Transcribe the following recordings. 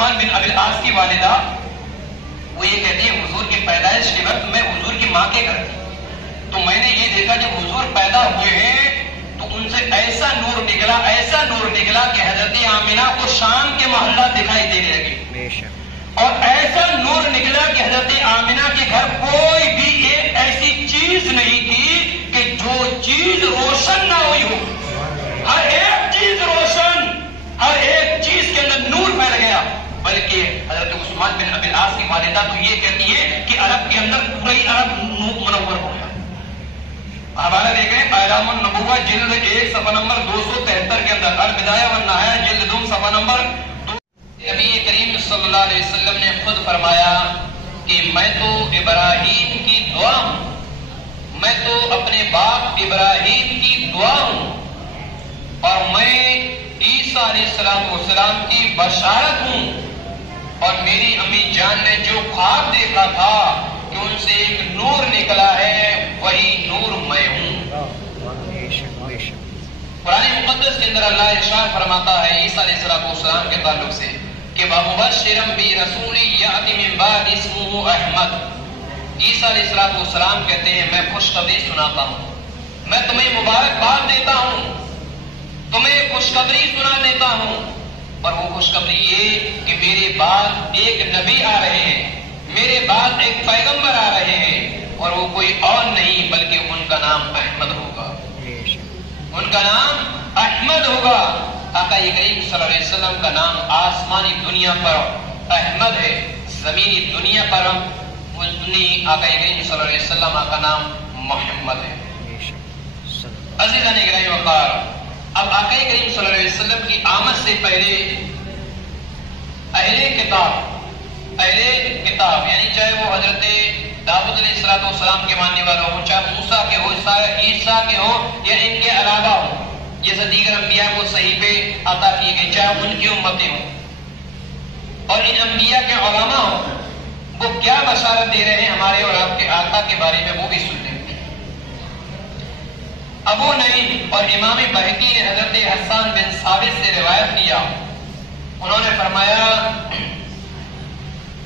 عثمان بن ابی العاص کی والدہ وہ یہ کہتی ہے حضور کی پیدائش کے وقت میں حضور کی ماں کے گھر تھی، تو میں نے یہ دیکھا جب حضور پیدا ہوئے ہیں تو ان سے ایسا نور نکلا کہ حضرت آمنہ کو شام کے محلہ دکھائی دینے لگے، اور ایسا نور نکلا کہ حضرت آمنہ کے گھر کوئی بھی ایک ایسی چیز نہیں تھی کہ جو چیز روشن نہ ہوئی ہو، ہر ایک چیز روشن، ہر ایک چیز کے اندر نور پھیل گیا۔ بلکہ حضرت عثمان بن ابی العاص کی والدہ تو یہ کہتی ہے کہ عرب کے اندر پوری عرب منور ہو گیا۔ حوالہ دیکھ رہے ہیں اعلام النبوہ جلد 1 صفحہ نمبر 273 کے اندر، البدایہ والنہایہ جلد 2 صفحہ نمبر 2۔ نبی کریم صلی اللہ علیہ وسلم نے خود فرمایا کہ میں تو ابراہیم کی دعا ہوں، میں تو اپنے باپ ابراہیم کی دعا ہوں، اور میں عیسیٰ علیہ السلام کی بشارت ہوں، اور میری امی جان نے جو خواب دیکھا تھا کہ ان سے ایک نور نکلا ہے، وہی نور میں ہوں۔ قرآن مقدس کے اندر اللہ ارشاد فرماتا ہے عیسیٰ علیہ السلام کے تعلق سے کہ وَمُبَشِّرًا بِرَسُولٍ يَأْتِي مِن بَعْدِهِ اسْمُهُ احمد۔ عیسیٰ علیہ السلام کہتے ہیں میں خوشخبری سناتا ہوں، میں تمہیں مبارکباد دیتا ہوں، تمہیں خوشخبری سنا دیتا ہوں، اور وہ خوشخبری یہ کہ میرے بعد ایک نبی آ رہے ہیں، میرے بعد ایک پیغمبر آ رہے ہیں، اور وہ کوئی اور نہیں بلکہ ان کا نام احمد ہوگا، ان کا نام احمد ہوگا۔ آقا کریم صلی اللہ علیہ وسلم کا نام آسمانی دنیا پر احمد ہے، زمینی دنیا پر آقا کریم صلی اللہ علیہ وسلم کا نام محمد ہے۔ عزیزان گرامی وقار، اب آقا کریم صلی اللہ علیہ وسلم کی آمد سے پہلے اہل کتاب یعنی چاہے وہ حضرت داؤد علیہ السلام کے ماننے والے ہوں، چاہے موسیٰ کے ہو، عیسیٰ کے ہو، یا ان کے علاوہ ہو، جیسے دیگر انبیاء کو صحیفے عطا کیے گئے، چاہے ان کی امتیں ہوں، اور ان انبیاء کے علماء ہوں، وہ کیا بشارت دے رہے ہیں ہمارے اور آپ کے آقا کے بارے میں، وہ بھی سن لیں۔ ابو نعیم اور امام بہقی نے حضرت حسان بن ثابت سے روایت کیا، انہوں نے فرمایا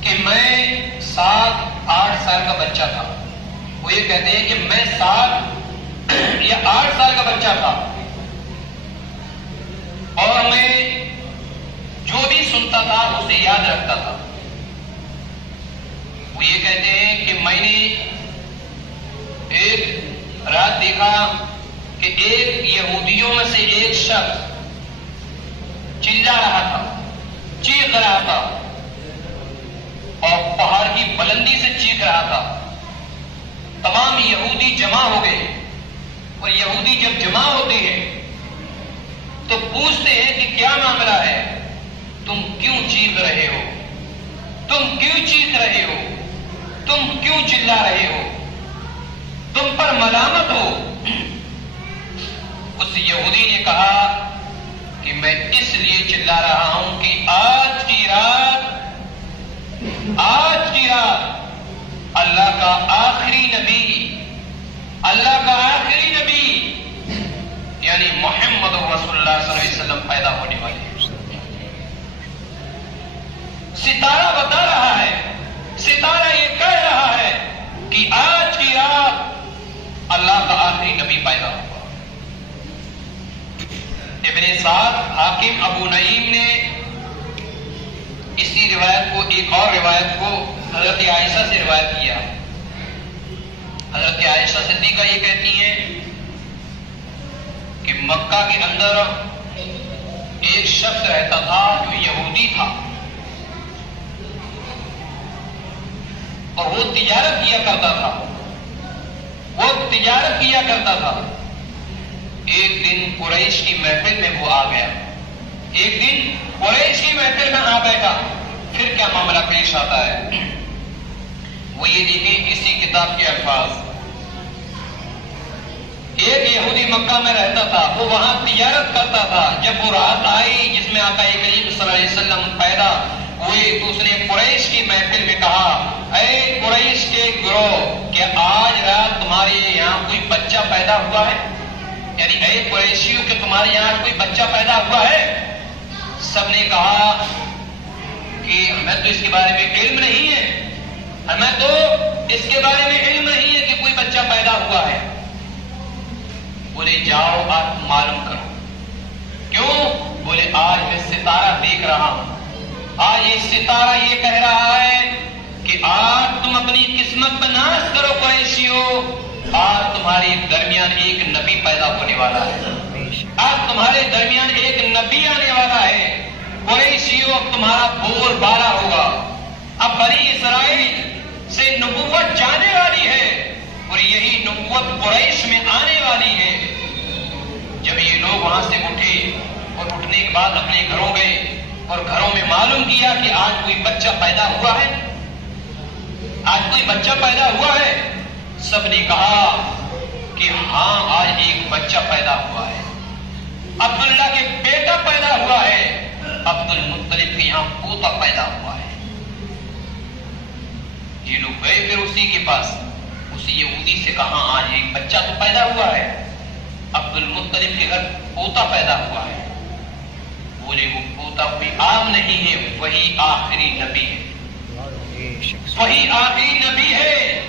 کہ میں 7-8 سال کا بچہ تھا۔ وہ یہ کہتے ہیں کہ میں 7 یا 8 سال کا بچہ تھا، اور میں جو بھی سنتا تھا اسے یاد رکھتا تھا۔ وہ یہ کہتے ہیں کہ میں نے ایک رات دیکھا کہ ایک یہودیوں میں سے ایک شخص چلا رہا تھا، چیخ رہا تھا، اور پہاڑ کی بلندی سے چیخ رہا تھا۔ تمام یہودی جمع ہو گئے، اور یہودی جب جمع ہوتے ہیں تو پوچھتے ہیں کہ کیا معاملہ ہے، تم کیوں چیخ رہے ہو، تم کیوں چیخ رہے ہو، تم کیوں چلا رہے ہو، تم پر ملامت ہو۔ اس یہودی نے کہا کہ میں اس لیے چلا رہا ہوں کہ آج کی رات اللہ کا آخری نبی یعنی محمد رسول اللہ صلی اللہ علیہ وسلم پیدا ہونے والے ہیں۔ ستارہ بتا رہا ہے، ستارہ یہ کہہ رہا ہے کہ آج کی رات اللہ کا آخری نبی پیدا ہوگا۔ ابن سعد حاکم ابو نعیم نے اسی روایت کو، ایک اور روایت کو حضرت عائشہ سے روایت کیا۔ حضرت عائشہ صدیقہ یہ کہتی ہیں کہ مکہ کے اندر ایک شخص رہتا تھا جو یہودی تھا، اور وہ تجارت کیا کرتا تھا۔ ایک دن قریش کی محفل میں وہ آ گیا، ایک دن قریش کی محفل میں آ بیٹھا۔ پھر کیا معاملہ پیش آتا ہے وہ یہ دیکھیں اسی کتاب کے الفاظ۔ ایک یہودی مکہ میں رہتا تھا، وہ وہاں تجارت کرتا تھا۔ جب وہ رات آئی جس میں آقا کریم صلی اللہ علیہ وسلم پیدا ہوئے تو اس نے قریش کی محفل میں کہا، اے قریش کے گروہ، کیا آج رات تمہارے یہاں کوئی بچہ پیدا ہوا ہے؟ یعنی اے قریشیوں کہ تمہارے یہاں کوئی بچہ پیدا ہوا ہے؟ سب نے کہا کہ ہمیں تو اس کے بارے میں علم نہیں ہے، ہمیں تو اس کے بارے میں علم نہیں ہے کہ کوئی بچہ پیدا ہوا ہے. بولے جاؤ آج معلوم کرو. کیوں؟ بولے آج میں ستارہ دیکھ رہا ہوں. آج یہ ستارہ یہ کہہ رہا ہے کہ آج تم اپنی قسمت پر ناز کرو قریشیو، آج تمہارے درمیان ایک نبی پیدا ہونے والا ہے، آج تمہارے درمیان ایک نبی آنے والا ہے. قریشیو اب تمہارا بول بالا ہوگا. اب بنی اسرائیل سے نبوت جانے والی ہے اور یہی نبوت قریش میں آنے والی ہے. جب یہ لوگ وہاں سے اٹھے اور اٹھنے کے بعد اپنے گھروں گئے اور گھروں میں معلوم کیا کہ آج کوئی بچہ پیدا ہوا ہے، آج کوئی بچہ پیدا ہوا ہے. سب نے کہا کہ ہاں آج ایک بچہ پیدا ہوا ہے، عبداللہ کے بیٹا پیدا ہوا ہے، عبد المطلب کے یہاں پوتا پیدا ہوا ہے. یہ لوگ گئے پھر اسی کے پاس، اسی یہودی سے کہا آج ایک بچہ تو پیدا ہوا ہے، عبد المطلب کے گھر پوتا پیدا ہوا ہے. بولے وہ پوتا کوئی عام نہیں ہے، وہی آخری نبی ہے، وہی آخری نبی ہے.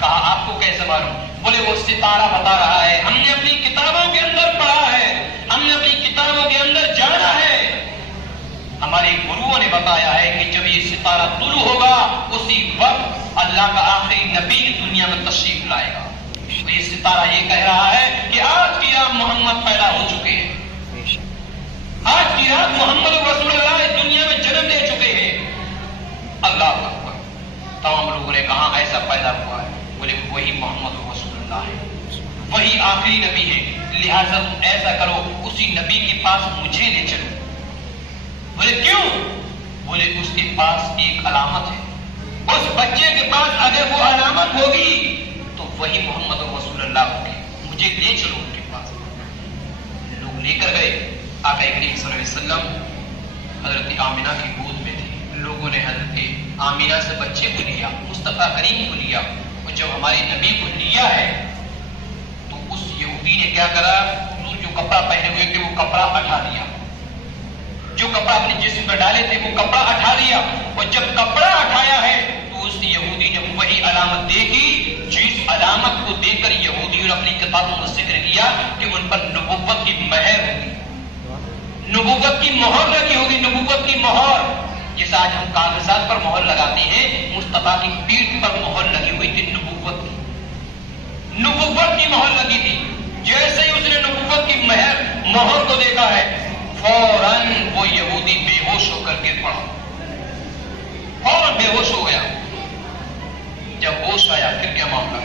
کہا آپ کو کیسے معلوم؟ بولے وہ ستارہ بتا رہا ہے، ہم نے اپنی کتابوں کے اندر پڑھا ہے، ہم نے اپنی کتابوں کے اندر جانا ہے. ہمارے گروؤں نے بتایا ہے کہ جب یہ ستارہ طلوع ہوگا اسی وقت اللہ کا آخری نبی دنیا میں تشریف لائے گا. تو یہ ستارہ یہ کہہ رہا ہے کہ آج کی رات محمد پیدا ہو چکے ہیں، آج کی رات محمد رسول اللہ اس دنیا میں جنم دے چکے ہیں. اللہ اکبر. تمام لوگوں نے کہا ایسا پیدا ہوا ہے. بولے وہی محمد رسول اللہ ہے، وہی آخری نبی ہے، لہذا تم ایسا کرو اسی نبی کے پاس مجھے لے چلو. بولے کیوں؟ بولے اس کے پاس ایک علامت ہے، اس بچے کے پاس اگر وہ علامت ہوگی تو وہی محمد رسول اللہ ہوگی، مجھے لے چلو ان کے پاس. لوگ لے کر گئے. آقا کریم صلی اللہ علیہ وسلم حضرت آمینہ کی گود میں تھے. لوگوں نے حضرت آمینہ سے بچے کو لیا، مصطفیٰ کریم کو لیا. اور جب ہمارے نبی کو لیا ہے تو اس یہودی نے کیا کرا؟ جو کپڑا پہنے ہوئے تھے وہ کپڑا ہٹا دیا، جو کپڑا اپنے جسم پر ڈالے تھے وہ کپڑا ہٹا دیا. اور جب کپڑا ہٹایا ہے تو اس یہودی نے وہی علامت دیکھی جس علامت کو دیکھ کر یہودیوں نے اپنی کتابوں میں ذکر کیا کہ ان پر نبوت کی مہر ہوگی، نبوت کی مہر لگی ہوگی، نبوت کی مہر. جیسے آج ہم کاغذات پر مہر لگاتے ہیں، مصطفیٰ کی پیٹھ پر مہر لگی ہوئی تھی، نبوت کی مہر لگی تھی. جیسے ہی اس نے نبوت کی مہر کو دیکھا ہے فوراً وہ یہودی بے ہوش ہو کر گر پڑا، فوراً بے ہوش ہو گیا. جب ہوش آیا پھر کیا معاملہ؟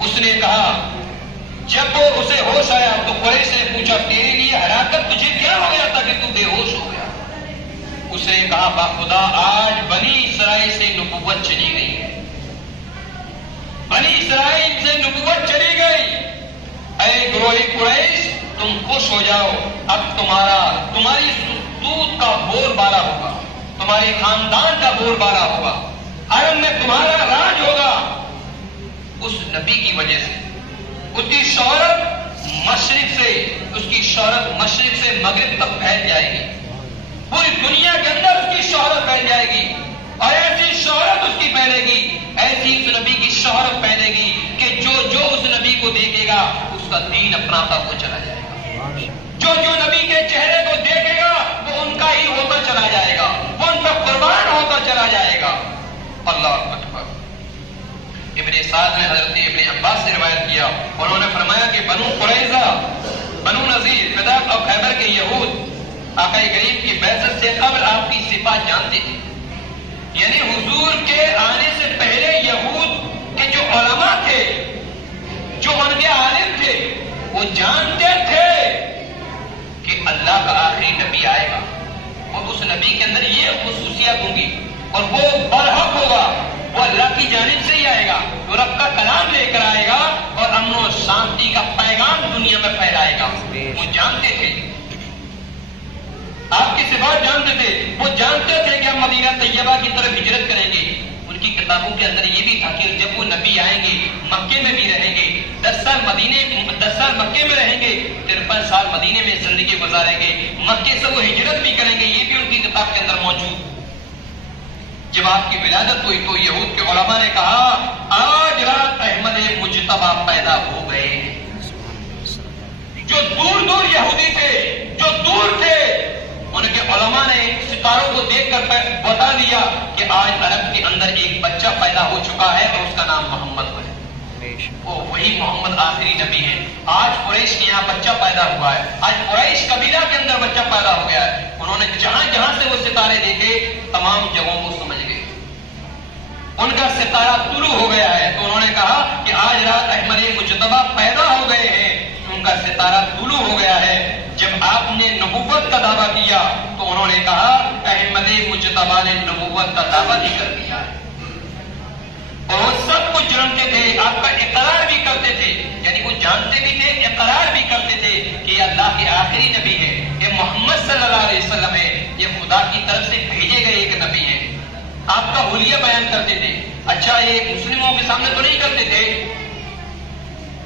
اس نے کہا، جب وہ اسے ہوش آیا تو قریش نے پوچھا تیرے لیے ہلاکت تجھے کیا ہو گیا تھا کہ تو بے ہوش ہو گیا؟ اس نے کہا باخدا آج بنی اسرائیل سے نبوت چلی گئی ہے، بنی اسرائیل سے نبوت چلی گئی. اے گروہ قریش تم خوش ہو جاؤ، اب تمہاری دودھ کا بول بالا ہوگا، تمہارے خاندان کا بول بالا ہوگا، عرب میں تمہارا راج ہوگا. اس نبی کی وجہ سے اس کی شہرت مشرق سے مغرب تک پھیل جائے گی، پوری دنیا کے اندر اس کی شہرت پھیل جائے گی. اور ایسی شہرت اس کی پھیلے گی، ایسی اس نبی کی شہرت پھیلے گی کہ جو اس نبی کو دیکھے گا اس کا دین اپناتا ہوا چلا جائے گا، جو نبی کے چہرے کو دیکھے گا وہ ان کا ہی ہوتا چلا جائے گا، وہ ان پر قربان ہوتا چلا جائے گا. اللہ اکبر. ابن سعد نے حضرت ابن عباس سے روایت کیا، انہوں نے فرمایا کہ بنو قریظہ، بنو نذیر، فداق اور خیبر کے یہود آقا کریم کی بعثت سے قبل آپ کی صفات جانتے تھے. یعنی حضور کے آنے سے پہلے یہود کے جو علماء تھے، جو ان کے عالم تھے، وہ جانتے تھے کہ اللہ کا آخری نبی آئے گا اور اس نبی کے اندر یہ خصوصیات ہوں گی اور وہ برحق ہوگا، وہ اللہ کی جانب سے ہی آئے گا، وہ رب کا کلام لے کر آئے گا اور امن و شانتی کا پیغام دنیا میں پھیلائے گا. وہ جانتے تھے، آپ کی صفات جانتے تھے، وہ جانتے تھے کہ ہم مدینہ طیبہ کی طرف ہجرت کریں گے. ان کی کتابوں کے اندر یہ بھی تھا کہ جب وہ نبی آئیں گے مکے میں بھی رہیں گے، 10 سال مکے میں رہیں گے، 53 سال مدینے میں زندگی گزاریں گے، مکے سے وہ ہجرت بھی کریں گے. یہ بھی ان کی کتاب کے اندر موجود جب آپ کی ولادت ہوئی تو یہود کے علماء نے کہا آج رات احمد مجتبی پیدا ہو گئے ہیں. جو دور دور یہودی تھے، جو دور تھے، ان کے علماء نے ستاروں کو دیکھ کر بتا دیا کہ آج عرب کے اندر ایک بچہ پیدا ہو چکا ہے اور اس کا نام محمد ہے. وہ وہی محمد آخری نبی ہے. آج قریش کے یہاں بچہ پیدا ہوا ہے، آج قریش قبیلہ کے اندر بچہ پیدا ہو گیا ہے. انہوں نے جہاں جہاں سے وہ ستارے دیکھے تمام جگہوں کو سمجھ گئے، ان کا ستارہ طلوع ہو گیا ہے. تو انہوں نے کہا کہ آج رات احمد مجتبی پیدا ہو گئے ہیں، ان کا ستارہ طلوع ہو گیا ہے. جب آپ نے نبوت کا دعویٰ کیا تو انہوں نے کہا احمد مجتبی نے نبوت کا دعویٰ بھی کر دیا ہے. اور سب کچھ جانتے تھے، آپ کا اقرار بھی کرتے تھے، یعنی وہ جانتے بھی تھے، اقرار بھی کرتے تھے کہ یہ اللہ کے آخری نبی ہے، یہ محمد صلی اللہ علیہ وسلم ہے، یہ خدا کی طرف سے بھیجے گئے ایک نبی ہے. آپ کا حلیہ بیان کرتے تھے. اچھا یہ مسلموں کے سامنے تو نہیں کرتے تھے،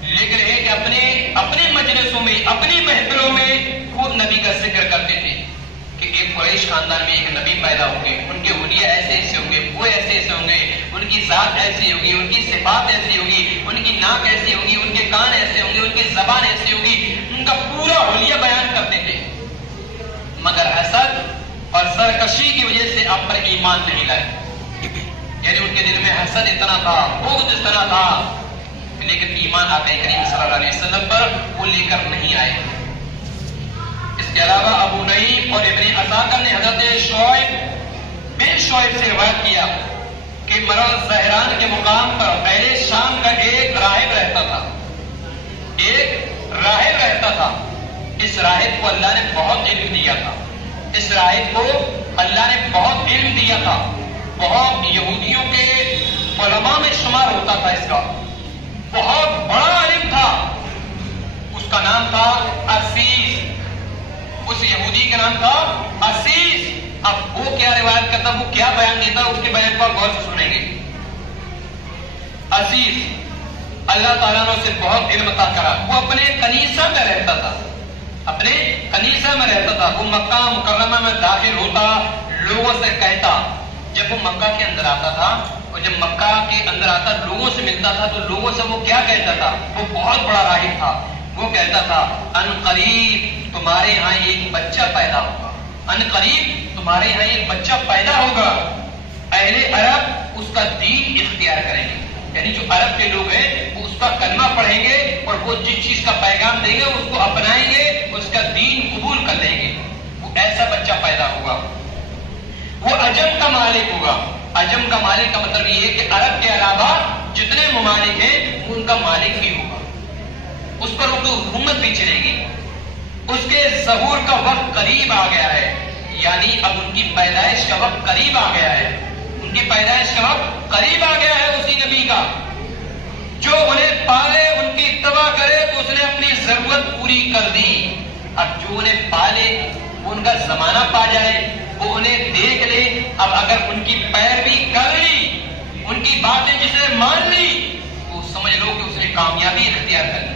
لیکن ایک اپنے مجلسوں میں، اپنی محفلوں میں خود نبی کا ذکر کرتے تھے کہ ایک قریش خاندان میں ایک نبی پیدا ہوں گے، ان کے حلیہ ایسے ایسے ہوں گے، وہ ایسے ایسے ہوں گے، ان کی ذات ایسی ہوگی، ان کی صفات ایسی ہوگی، ان کی ناک ایسی ہوگی، ان کے کان ایسے ہوں گے، ان کی زبان ایسی ہوگی. ان کا پورا حلیہ بیان کرتے تھے. مگر حسد اور سرکشی کی وجہ سے آپ پر ایمان نہیں لائے. یعنی ان کے دل میں حسد اتنا تھا، بغض اتنا تھا، لیکن ایمان آقا کریم صلی اللہ علیہ وسلم پر وہ لے کر نہیں آئے. اس کے علاوہ ابو نعیم اور ابن عساکر نے حضرت شعیب بن شعیب سے روایت کیا کہ مرو زہران کے مقام پر پہلے شام کا ایک راہب رہتا تھا. ایک راہب رہتا تھا. اس راہب کو اللہ نے بہت علم دیا تھا. اس راہب کو اللہ نے بہت علم دیا تھا. بہت یہودیوں کے علماء میں شمار ہوتا تھا. اس کا بہت بڑا علم تھا. اس کا نام تھا عزیز. اس یہودی کا نام تھا عزیز. اب وہ کیا روایت کرتا، وہ کیا بیان دیتا، اس کے بیان پر غور سے سنیں گے. عزیز اللہ تعالیٰ نے اسے بہت علم عطا کرا. وہ اپنے کنیسہ میں رہتا تھا، اپنے کنیسہ میں رہتا تھا. وہ مکہ مکرمہ میں داخل ہوتا، لوگوں سے کہتا. جب وہ مکہ کے اندر آتا تھا اور جب مکہ کے اندر آتا لوگوں سے ملتا تھا تو لوگوں سے وہ کیا کہتا تھا، وہ بہت بڑا راہب تھا. وہ کہتا تھا ان قریب تمہارے یہاں ایک بچہ پیدا ہوگا، ان قریب تمہارے یہاں ایک بچہ پیدا ہوگا. اہل عرب اس کا دین اختیار کریں گے، یعنی جو عرب کے لوگ ہیں وہ اس کا کلمہ پڑھیں گے اور وہ جس چیز کا پیغام دیں گے اس کو اپنائیں گے، اس کا دین قبول کر لیں گے. وہ ایسا بچہ پیدا ہوگا. وہ عجم کا مالک ہوگا. عجم کا مالک کا مطلب یہ ہے کہ عرب کے علاوہ جتنے ممالک ہیں وہ ان کا مالک ہی ہوگا. اس پر ان کی حکومت بھی چلے گی. اس کے ظہور کا وقت قریب آ گیا ہے، یعنی اب ان کی پیدائش کا وقت قریب آ گیا ہے. ان کی پیدائش کا وقت قریب آ گیا ہے اسی نبی کا. جو انہیں پالے ان کی اتباع کرے تو اس نے اپنی ضرورت پوری کر دی. اب جو انہیں پالے وہ ان کا زمانہ پا جائے، وہ انہیں دیکھ لے. اب اگر ان کی پیروی کر لی، ان کی باتیں جس نے مان لی، تو سمجھ لو کہ اس نے کامیابی اختیار کر لی.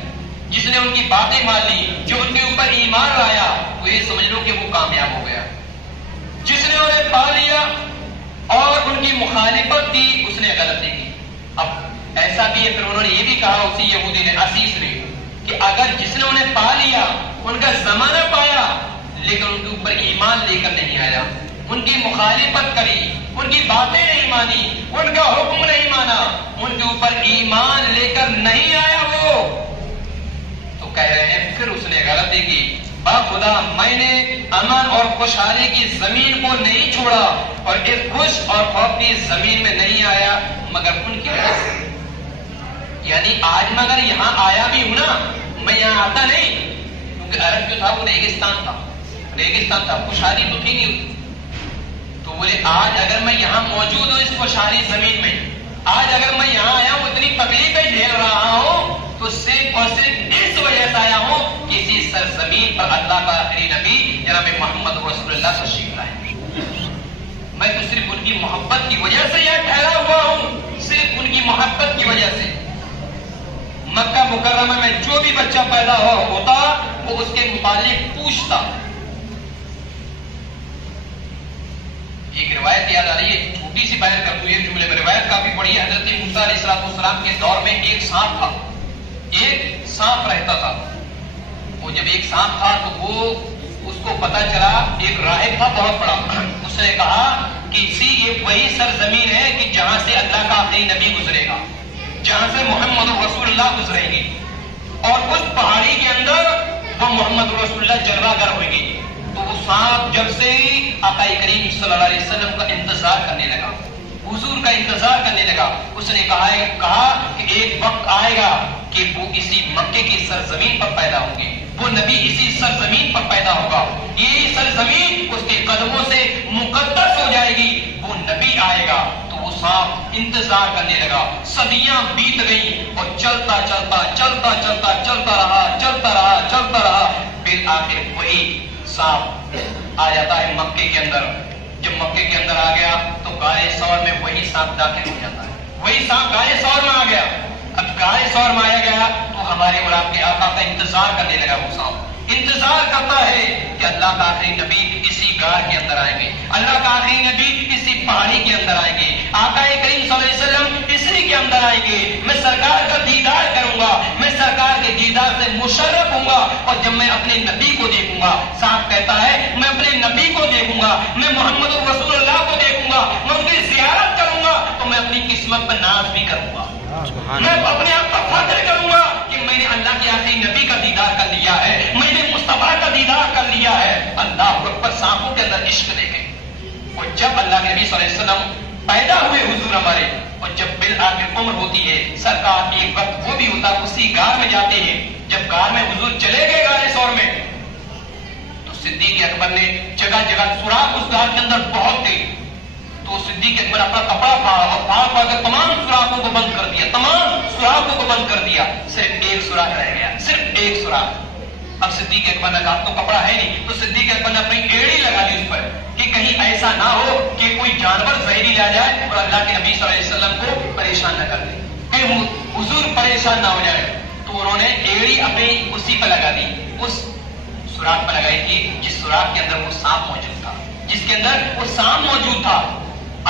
جس نے ان کی باتیں مان لی، جو ان کے اوپر ایمان لایا، وہ یہ سمجھ لو کہ وہ کامیاب ہو گیا. جس نے انہیں پا لیا اور ان کی مخالفت کی، اس نے غلطی کی. اب ایسا بھی ہے، پھر انہوں نے یہ بھی کہا اسی یہودی نے، عزیز نے، کہ اگر جس نے انہیں پا لیا، ان کا زمانہ پایا، لیکن ان کے اوپر ایمان لے کر نہیں آیا، ان کی مخالفت کری، ان کی باتیں نہیں مانی، ان کا حکم نہیں مانا، ان کے اوپر ایمان لے کر نہیں آیا، وہ تو کہہ رہے ہیں پھر اس نے غلطی کی. با خدا میں نے امن اور خوشحالی کی زمین کو نہیں چھوڑا اور اس خوش اور خوف کی زمین میں نہیں آیا مگر ان کی وجہ سے. یعنی آج میں اگر یہاں آیا بھی ہوں نا، میں یہاں آتا نہیں، کیونکہ عرب جو تھا وہ ریگستان تھا، ریگستان تھا، خوشحالی تو تھی نہیں. تو بولے آج اگر میں یہاں موجود ہوں اس خوشحالی زمین میں، آج اگر میں یہاں آیا ہوں اتنی تکلیفیں جھیل رہا ہوں، تو صرف اور صرف اس وجہ سے آیا ہوں کہ اسی سرزمین پر اللہ کا آخری نبی جناب محمد رسول اللہ تشریف لائے. میں تو صرف ان کی محبت کی وجہ سے یہاں ٹھہرا ہوا ہوں، صرف ان کی محبت کی وجہ سے. مکہ مکرمہ میں جو بھی بچہ پیدا ہوتا وہ اس کے متعلق پوچھتا. ایک روایت یاد آ رہی ہے، چھوٹی چھوٹی سی بیان کر دوں ایک جملے میں، روایت کافی بڑی ہے. حضرت موسیٰ علیہ السلام کے دور میں ایک سانپ تھا، ایک سانپ رہتا تھا. وہ جب ایک سانپ تھا تو وہ اس کو پتا چلا، ایک راہب تھا بہت بڑا، اس نے کہا کہ یہ وہی سرزمین ہے کہ جہاں سے اللہ کا آخری نبی گزرے گا، جہاں سے محمد رسول اللہ گزریں گے، اور اس پہاڑی کے اندر وہ محمد رسول اللہ جلوہ گر ہوئے گی. تو وہ سانپ جب سے آقا کریم صلی اللہ علیہ وسلم کا انتظار کرنے لگا، حضور کا انتظار کرنے لگا. اس نے کہا کہ ایک وقت آئے گا کہ وہ اسی مکے کی سرزمین پر پیدا ہوں گے، وہ نبی اسی سرزمین پر پیدا ہوگا، یہ سرزمین اس کے قدموں سے مقدس ہو جائے گی، وہ نبی آئے گا. تو وہ سانپ انتظار کرنے لگا. صدیاں بیت گئیں اور چلتا رہا. پھر آخر وہی سانپ آ جاتا ہے مکے کے اندر. جب مکے کے اندر آ گیا تو غار ثور میں وہی سانپ داخل ہو جاتا ہے. وہی سانپ غار ثور میں آ گیا. اب غار ثور میں آیا گیا تو ہمارے اور آپ کے آقا کا انتظار کرنے لگا. وہ سانپ انتظار کرتا ہے کہ اللہ کا آخری نبی اسی غار کے اندر آئیں گے، اللہ کا آخری نبی اسی پہاڑی کے اندر آئیں گے، آقا کریم صلی اللہ علیہ وسلم اسی کے اندر آئیں گے. میں سرکار کا دیدار کروں گا، میں سرکار کے دیدار سے مشرف ہوں گا. اور جب میں اپنے نبی کو دیکھوں گا، سانپ کہتا ہے میں اپنے نبی کو دیکھوں گا، میں محمد رسول اللہ کو دیکھوں گا، میں ان کی زیارت کروں گا تو میں اپنی قسمت پر ناز بھی کروں گا، میں اپنے آپ کا فخر کروں گا کہ میں نے اللہ کے آخری نبی کا دیدار کر لیا ہے، میں نے مصطفیٰ کا دیدار کر لیا ہے. اللہ اکبر. سانپوں کے اندر عشق دیکھیں. اور جب اللہ کے نبی صلی اللہ علیہ وسلم پیدا ہوئے حضور ہمارے، اور جب بالآخر عمر ہوتی ہے سرکار، ایک وقت وہ بھی ہوتا اسی غار میں جاتے ہیں. جب غار میں حضور چلے گئے غار ثور میں تو صدیق اکبر نے جگہ جگہ سوراخ اس غار کے اندر بہت تھے. تو صدیق اکبر اپنا کپڑا پھاڑا اور پھاڑ کر تمام سوراخوں کو بند کر دیا، تمام سوراخوں کو بند کر دیا. صرف ایک سوراخ رہ گیا، صرف ایک سوراخ. اب صدیق اکبر نے کہا تو کپڑا ہے نہیں، تو صدیق اکبر نے اپنی ایڑی لگا دی اس پر کہ کہیں ایسا نہ ہو کہ کوئی جانور زہریلا لا جائے اور اللہ کے نبی صلی اللہ علیہ وسلم کو پریشان نہ کر دے، کہیں حضور پریشان نہ ہو جائے. تو انہوں نے ایڑی اپنی اسی پہ لگا دی، اس سوراخ پہ لگائی تھی جس سوراخ کے اندر وہ سانپ موجود تھا، جس کے اندر وہ سانپ موجود تھا.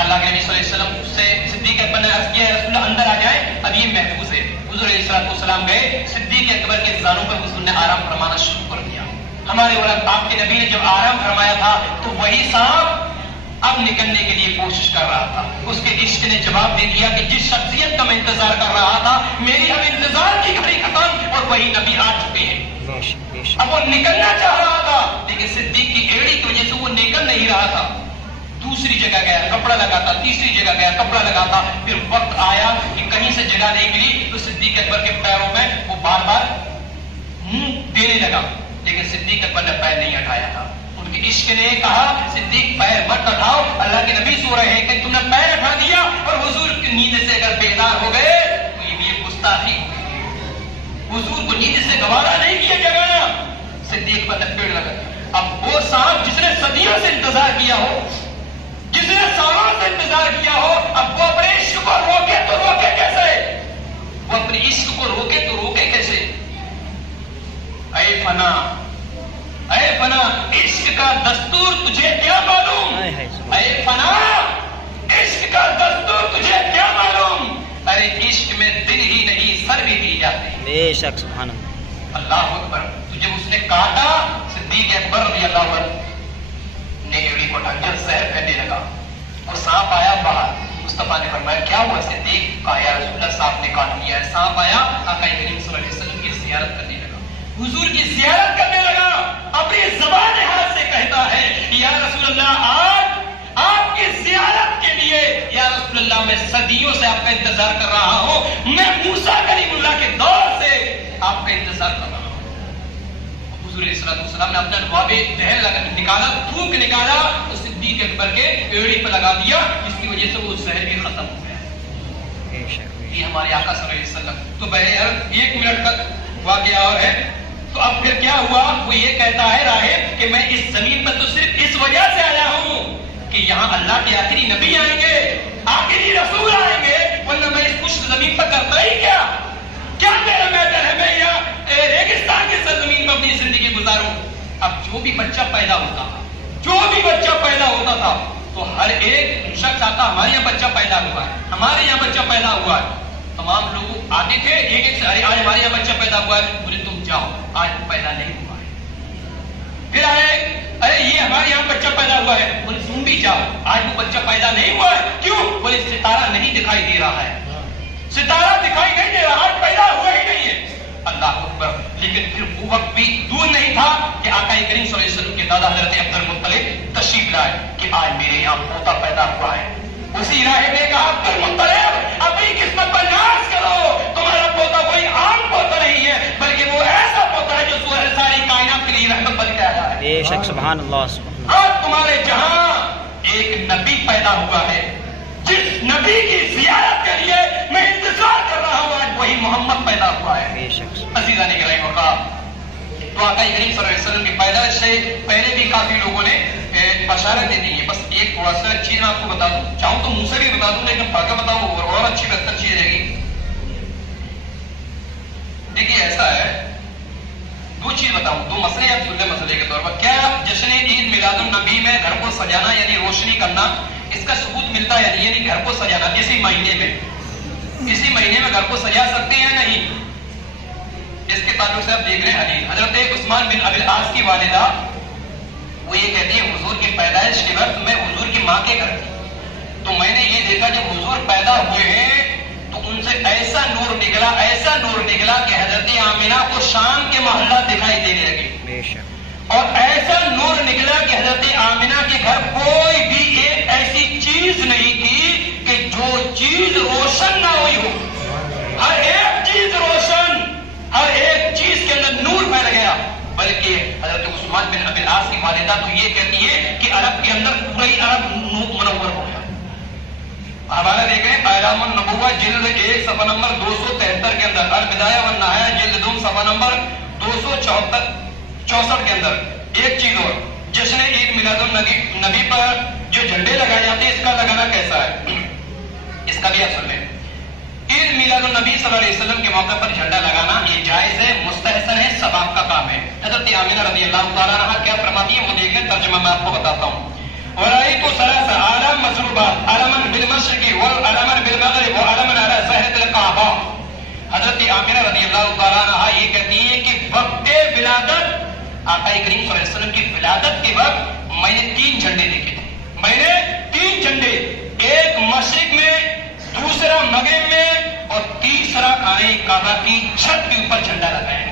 اللہ کے نبی صلی اللہ علیہ وسلم سے صدیق اکبر نے عرض کیا ہے رسول اللہ اندر آ جائیں، اب یہ محفوظ ہے. حضور علیہ السلام گئے، صدیق اکبر کے زانوں پر حضور نے آرام فرمانا شروع کر دیا. ہمارے اور آپ کے نبی نے جب آرام فرمایا تھا تو وہی سانپ اب نکلنے کے لیے کوشش کر رہا تھا. اس کے عشق نے جواب دے دیا کہ جس شخصیت کا میں انتظار کر رہا تھا میری اب انتظار کی گھڑی ختم اور وہی نبی آ چکے ہیں. اب وہ نکلنا چاہ رہا تھا لیکن صدیق کی ایڑی کی وجہ سے وہ نکل نہیں رہا تھا. دوسری جگہ گیا کپڑا لگاتا، تیسری جگہ گیا کپڑا لگاتا. پھر وقت آیا کہ کہیں سے جگہ نہیں ملی تو صدیق اکبر کے پیروں میں وہ بار بار منہ دینے لگا، لیکن صدیق اکبر نے پیر نہیں ہٹایا تھا. ان کے عشق نے کہا صدیق پیر مت اٹھاؤ، اللہ کے نبی سو رہے ہیں کہ تم نے پیر اٹھا دیا اور حضور کی نیند سے اگر بیدار ہو گئے تو یہ گستاخی ہو گئی. حضور کو نیند سے گوارا نہیں کیا جگانا. صدیق پر پیڑ لگا. اب وہ صاحب جس نے صدیوں سے انتظار کیا ہو، جس نے سالوں سے انتظار کیا ہو، اب وہ اپنے عشق کو روکے تو روکے کیسے؟ وہ اپنے عشق کو روکے تو روکے کیسے؟ اے فنا، اے فنا، عشق کا دستور تجھے کیا معلوم؟ اے فنا، عشق کا دستور تجھے کیا معلوم؟ ارے عشق میں دل ہی نہیں سر بھی دی جاتے. بے شک سبحان اللہ. اللہ اکبر. تو جب اس نے کاٹا صدیق اکبر رضی اللہ عنہ نے ایڑی کو ڈھنگر زہر پھینکنے لگا اور سانپ آیا باہر. مصطفیٰ نے فرمایا کیا ہوا صدیق؟ کہا یا رسول اللہ صاحب نے کاٹ لیا ہے. سانپ آیا آقا کریم صلی اللہ علیہ وسلم کی زیارت کرنے لگا، حضور کی زیارت کرنے لگا. اپنی زبان حال سے کہتا ہے یا رسول اللہ آج آپ کی زیارت کے لیے یا رسول اللہ میں صدیوں سے آپ کا انتظار کر رہا ہوں، میں موسیٰ کلیم اللہ کے دور سے آپ کا انتظار کر رہا ہوں. حضور علیہ السلام نے اپنا لباب دہن نکالا، تھوک نکالا تو صدیق اکبر کے ایڑی پہ لگا دیا، جس کی وجہ سے وہ زہر بھی ختم ہو گیا. یہ ہمارے آقا صلی اللہ علیہ وسلم. تو بہرحال 1 منٹ کا واقعہ اور ہے. تو اب پھر کیا ہوا؟ وہ یہ کہتا ہے راہب کہ میں اس زمین پر تو صرف اس وجہ سے آیا ہوں کہ یہاں اللہ کے آخری نبی آئیں گے، آخری رسول آئیں گے، ورنہ میں اس خشک زمین پر کرتا ہی کیا میرا میدان ہے؟ میں یہاں ریگستان کی سرزمین پر اپنی زندگی گزاروں. اب جو بھی بچہ پیدا ہوتا تھا تو ہر ایک شخص آتا ہمارے یہاں بچہ پیدا ہوا ہے، ہمارے یہاں بچہ پیدا ہوا ہے، تمام لوگ آتے تھے ایک ایک سے، ارے آج ہمارے یہاں بچہ پیدا ہوا ہے، بولے تم جاؤ آج پیدا نہیں ہوا ہے. پھر آئے ارے یہ ہمارے یہاں بچہ پیدا ہوا ہے، بولے تم بھی جاؤ آج وہ بچہ پیدا نہیں ہوا ہے. کیوں؟ بولے ستارہ نہیں دکھائی دے رہا ہے، ستارہ دکھائی نہیں دے رہا، آج پیدا ہوا ہی نہیں ہے. اللہ اکبر. لیکن پھر وہ وقت بھی دور نہیں تھا کہ آقا کریم صلی اللہ علیہ وسلم کے دادا حضرت عبد المطلب تشریف لائے کہ آج میرے یہاں پوتا پیدا ہوا ہے. اسی راہ نے کہا عبد المطلب اپنی قسمت پر ناز کرو، تمہارا پوتا کوئی عام پوتا نہیں ہے بلکہ وہ ایسا پوتا ہے جو ساری کائنات کے لیے رحمت بن کے آیا ہے. بے شک سبحان اللہ. آج تمہارے جہاں ایک نبی پیدا ہوا ہے، جس نبی کی زیارت کے لیے میں انتظار کر رہا ہوں، آج وہی محمد پیدا ہوا ہے. بے شک عزیزان گرامی وقار، تو آقا کریم صلی اللہ علیہ وسلم کی پیدائش سے پہلے بھی کافی لوگوں نے بشارت دے دی ہے. بس ایک تھوڑا سا چیز میں آپ کو بتا دوں، چاہوں تو منہ سے بھی بتا دوں لیکن پڑھ کے بتاؤں اور اچھی بہتر چیز رہے گی. دیکھیے ایسا ہے، دو چیز بتاؤں، دو مسئلے یا چھوٹے مسئلے کے طور پر. کیا جشن عید میلاد النبی میں گھر کو سجانا یعنی روشنی کرنا، اس کا ثبوت ملتا ہے یعنی گھر کو سجانا اسی مہینے میں گھر کو سجا سکتے ہیں نہیں؟ اس کے تعلق سے آپ دیکھ رہے ہیں حدیث حضرت عثمان بن ابی العاص کی والدہ وہ یہ کہتی ہے حضور کی پیدائش کے وقت میں حضور کی ماں کے گھر تھی، تو میں نے یہ دیکھا جب حضور پیدا ہوئے ہیں تو ان سے ایسا نور نکلا کہ حضرت آمینہ کو شام کے محلہ دکھائی دینے لگے، اور ایسا نور نکلا کہ حضرت آمینہ کے گھر کوئی بھی ایک ایسی چیز نہیں تھی کہ جو چیز روشن نہ ہوئی ہو. ہر ایک چیز روشن، ہر ایک چیز کے اندر نور پھیل گیا. بلکہ حضرت عثمان بن ابی العاص کی والدہ تو یہ کہتی ہے کہ عرب کے اندر پورا ہی عرب منور ہو گیا. حوالہ دیکھ رہے ہیں اعلام النبوہ جلد 1 صفحہ نمبر 273 کے اندر، البدایہ والنہایہ جلد 2 صفحہ نمبر 264 کے اندر. ایک چیز اور، جشن عید میلاد النبی پر جو جھنڈے لگائے جاتے ہیں اس کا لگانا کیسا ہے؟ اس کا بھی آپ سن لیں. عید میلاد النبی صلی اللہ علیہ وسلم کے موقع پر جھنڈا لگانا یہ جائز ہے، مستحسن ہے، ثواب کا کام ہے. حضرت آمینہ رضی اللہ تعالیٰ عنہا کیا فرماتی ہے وہ دیکھیں، ترجمہ میں آپ کو بتاتا ہوں. وَرَأَيْتُ ثَلَاثَ أَعْلَامٍ مَّضْرُوبَاتٍ عَلَمًا بِالْمَشْرِقِ وَعَلَمًا بِالْمَغْرِبِ وَعَلَمًا عَلَىٰ زَهْرَةِ الْكَعْبَةِ. حضرت آمینہ رضی اللہ تعالیٰ عنہا یہ کہتی ہے کہ وقت ولادت آقا کریم صلی اللہ علیہ وسلم کی ولادت کے وقت میں نے 3 جھنڈے دیکھے تھے. میں نے 3 جھنڈے، ایک مشرق میں، دوسرا مغرب میں اور تیسرا خانہ کعبہ کی چھت کے اوپر جھنڈا لگایا.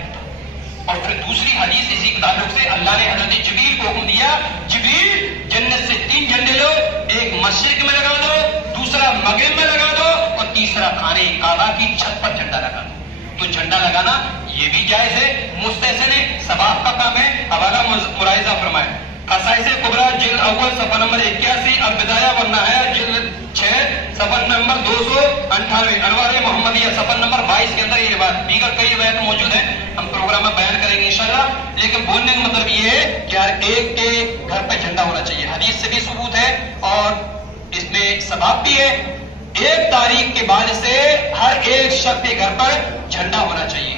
اور پھر دوسری حدیث اسی کے تعلق سے اللہ نے حضرت جبریل کو حکم دیا، جبریل جنت سے 3 جھنڈے لو، ایک مشرق میں لگا دو، دوسرا مغرب میں لگا دو اور تیسرا خانہ کعبہ کی چھت پر جھنڈا لگا دو. تو جھنڈا لگانا یہ بھی جائز ہے، مستحسن ہے، ثواب کا کام ہے. حوالہ ملاحظہ فرمائے قصائص کبریٰ جلد اول صفحہ نمبر 81، البدایہ والنہایہ جلد 6 صفحہ نمبر 298، انوار محمدیہ صفحہ نمبر 22 کے اندر یہ روایت، دیگر کئی روایت موجود ہیں، ہم پروگرام میں بیان کریں گے انشاءاللہ. لیکن بولنے کا مطلب یہ ہے کہ ہر ایک کے گھر پہ جھنڈا ہونا چاہیے. حدیث سے بھی ثبوت ہے اور اس میں ثواب بھی ہے. 1 تاریخ کے بعد سے ہر ایک شخص کے گھر پر جھنڈا ہونا چاہیے.